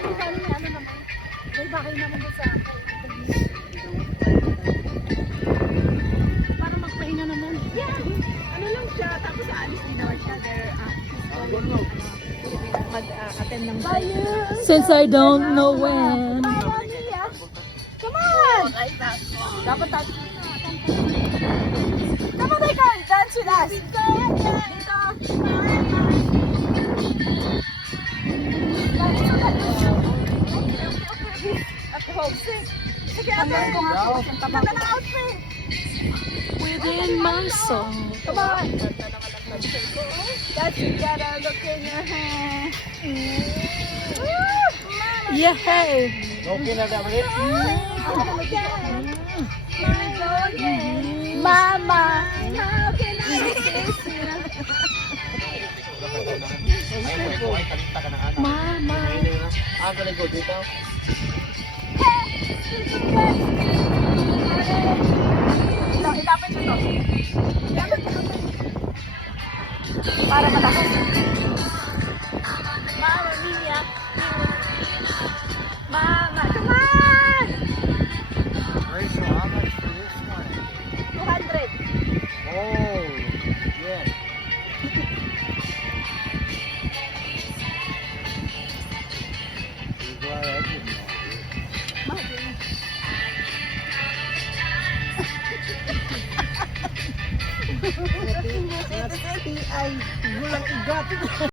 Ano naman? May bakay naman doon sa para magpahinga naman. Yeah. Ano lang siya, tapos aalis din naman siya. They're mag-attend ng Since I don't know when. Come on! Dapat tayo. Come on, Michael! Dance with us! At home. Sige, ate. Ganda ng outfit. Within my soul. Come on! That's together. Look in your hand. Yeah, hey. Okay na dapat. Mama, how can I resist you? Mama. Ah, galing ko dito. Ilapit mo to. Ilapit mo to. Para malakas. Mama mia. Mama, come on! Alright, so how much for this one? 200. Oh, yeah. Ay, gulang ugat.